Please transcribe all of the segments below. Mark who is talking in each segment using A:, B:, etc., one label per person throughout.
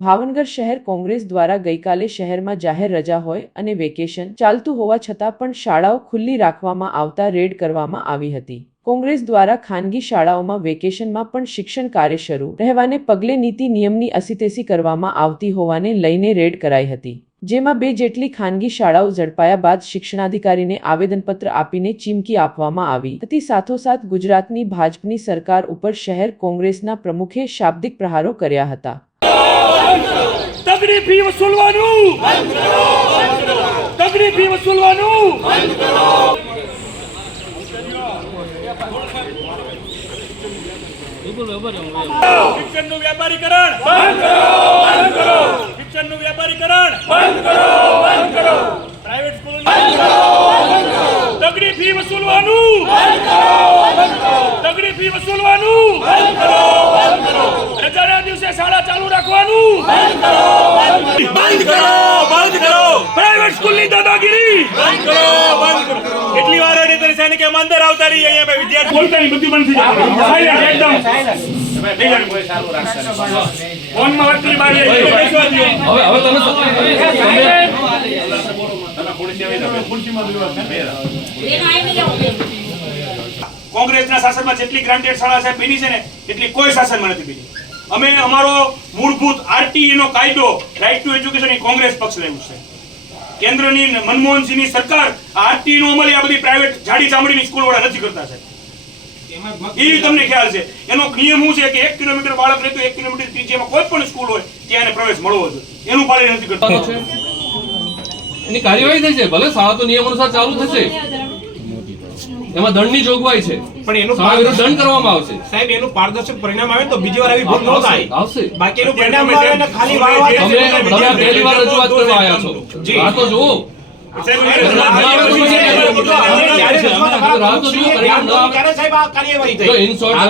A: ભાવનગર શહેર કોંગ્રેસ દ્વારા ગઈકાલે શહેરમાં જાહેર રજા હોય અને વેકેશન ચાલતું હોવા છતાં પણ શાળાઓ ખુલ્લી રાખવામાં આવતા રેડ કરવામાં આવી હતી. કોંગ્રેસ દ્વારા ખાનગી શાળાઓમાં વેકેશનમાં પણ શિક્ષણ કાર્ય શરૂ રહેવાને પગલે નીતિ નિયમની અસીતેસી કરવામાં આવતી હોવાને લઈને રેડ કરાઈ હતી. જેમાં બે જેટલી ખાનગી શાળાઓ ઝડપાયા બાદ શિક્ષણાધિકારીને આવેદનપત્ર આપીને ચીમકી આપવામાં આવી. હતી સાથોસાથ ગુજરાતની ભાજપની સરકાર ઉપર શહેર કોંગ્રેસના પ્રમુખે શાબ્દિક પ્રહારો કર્યા હતા.
B: તગડી ફી વસૂલવાનું તગડી ફી વસૂલવાનું શિક્ષણનું બંધ કરો શિક્ષણનું વ્યાપારીકરણ બંધ કરો પ્રાઇવેટ તગડી ફી વસૂલવાનું? તગડી ફી વસૂલવાનું? રજાના દિવસે શાળા ચાલુ રાખવાનું? બંધ કરો બંધ કરો. પ્રાઇવેટ સ્કૂલની દાદાગીરી? બંધ કરો બંધ કરો. એટલી વાર એને કરી સાને કે અમે અંદર આવતા રહી અહીંયા ભાઈ વિદ્યાર્થી બોલતા નહીં બધું બંધ થઈ જાય. સાયલેન્ટ એકદમ. ફોનમાં વાત કરી દો.
C: હવે હવે તમે
B: કોંગ્રેસના શાસનમાં જેટલી ગ્રાન્ટેડ શાળા છે બની છે ને, એટલી કોઈ શાસનમાં નથી બની અમે અમારો મૂળભૂત આરટીઈ કાયદો રાઇટ ટુ એજ્યુકેશન એ કોંગ્રેસ પક્ષ લેવું છે. કેન્દ્રની મનમોહનસિંહની સરકાર આરટીઈ નો અમલ આ બધી પ્રાઇવેટ જાડી ચામડીની સ્કૂલ વાળા નથી કરતા છે એ તમને ખ્યાલ છે. એનો નિયમ શું છે કે એક કિલોમીટર બાળક રહેતું એક કિલોમીટર ત્રિજ્યામાં કોઈ પણ સ્કૂલ હોય ત્યાં એને પ્રવેશ મળવો જોઈએ. એનું પાલન નથી કરતા.
C: એની કાર્યવાહી થશે ભલે શાળા તો નિયમ અનુસાર ચાલુ થશે. એમાં દંડની જોગવાઈ છે.
D: પણ એનું
C: વિરુદ્ધ દંડ કરવામાં આવશે.
D: સાહેબ એનું પારદર્શક પરિણામ આવે તો બીજી વાર આવી ભૂલ ન થાય.
C: આવશે.
D: બાકી એનું પરિણામ આવે ને ખાલી
C: તમે પહેલી વાર રજૂઆત કરવા આવ્યા છો. આ તો જુઓ.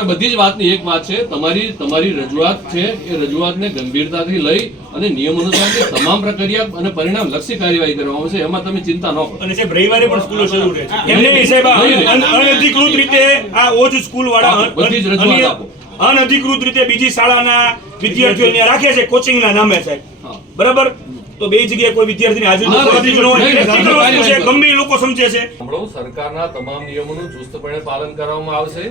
C: બધી જ વાતની એક વાત છે તમારી તમારી રજૂઆત છે એ રજૂઆતને ગંભીરતાથી લઈ અને નિયમ અનુસાર તમામ પ્રક્રિયા અને પરિણામ લક્ષી કાર્યવાહી કરવામાં આવશે એમાં તમે ચિંતા ન કરો.
B: અને સાહેબ રવિવારે પણ સ્કૂલો શરૂ રહે છે. એમ નહીં સાહેબ આ
C: નહીં, નહીં.
B: અન- અનધિકૃત રીતે આ ઓજ સ્કૂલ વાળા
C: બધી જ રજૂઆત આપો.
B: અનધિકૃત રીતે બીજી શાળાના વિદ્યાર્થીઓ રાખે છે કોચિંગના નામે સાહેબ. બરાબર? તો બે જગ્યાએ કોઈ વિદ્યાર્થીની હાજરી. ગમે લોકો સમજે છે.
C: સરકારના તમામ નિયમોનું ચુસ્તપણે પાલન કરવામાં આવશે.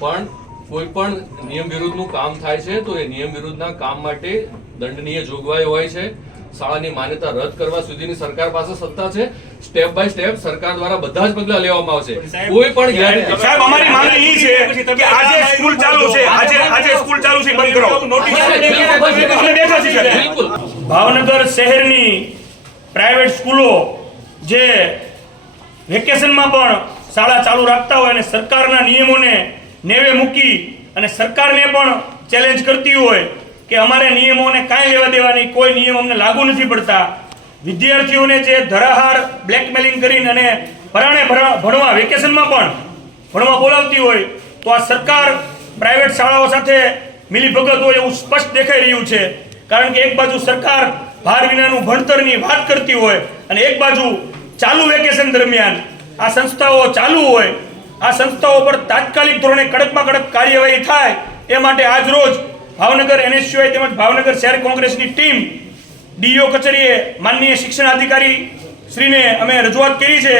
C: પણ કોઈ પણ નિયમ વિરુદ્ધનું કામ થાય છે તો એ નિયમ વિરુદ્ધના કામ માટે દંડનીય જોગવાઈ હોય છે. શાળાની માન્યતા રદ કરવા સુધીની સરકાર પાસે સત્તા છે. સ્ટેપ બાય સ્ટેપ સરકાર દ્વારા બધા જ પગલા લેવામાં આવશે. કોઈ પણ
B: સાહેબ અમારી માંગણી એ છે કે આજે સ્કૂલ ચાલુ છે આજે સ્કૂલ ચાલુ છે બંધ કરો. ભાવનગર શહેરની પ્રાઇવેટ સ્કૂલો જે વેકેશનમાં પણ શાળા ચાલુ રાખતા હોય અને સરકારના નિયમોને નેવે મૂકી અને સરકારને પણ ચેલેન્જ કરતી હોય કે અમારે નિયમોને કાંઈ લેવા દેવાની કોઈ નિયમ અમને લાગુ નથી પડતા. વિદ્યાર્થીઓને જે ધરાહાર બ્લેકમેલિંગ કરીને અને પરાણે ભણવા વેકેશનમાં પણ ભણવા બોલાવતી હોય તો આ સરકાર શાળાઓ સાથે મિલીભગત હોય એવું સ્પષ્ટ દેખાઈ રહ્યું છે. કારણ કે એક બાજુ સરકાર ભાર વિનાનું ભણતરની વાત કરતી હોય અને એક બાજુ ચાલુ વેકેશન દરમિયાન આ સંસ્થાઓ ચાલુ હોય, આ સંસ્થાઓ પર તાત્કાલિક ધોરણે કડકમાં કડક કાર્યવાહી થાય એ માટે આજ રોજ ભાવનગર એનએસયુઆઈ તેમજ ભાવનગર શહેર કોંગ્રેસની ટીમ ડીઓ કચેરીએ માનનીય શિક્ષણ અધિકારી શ્રીને અમે રજૂઆત કરી છે.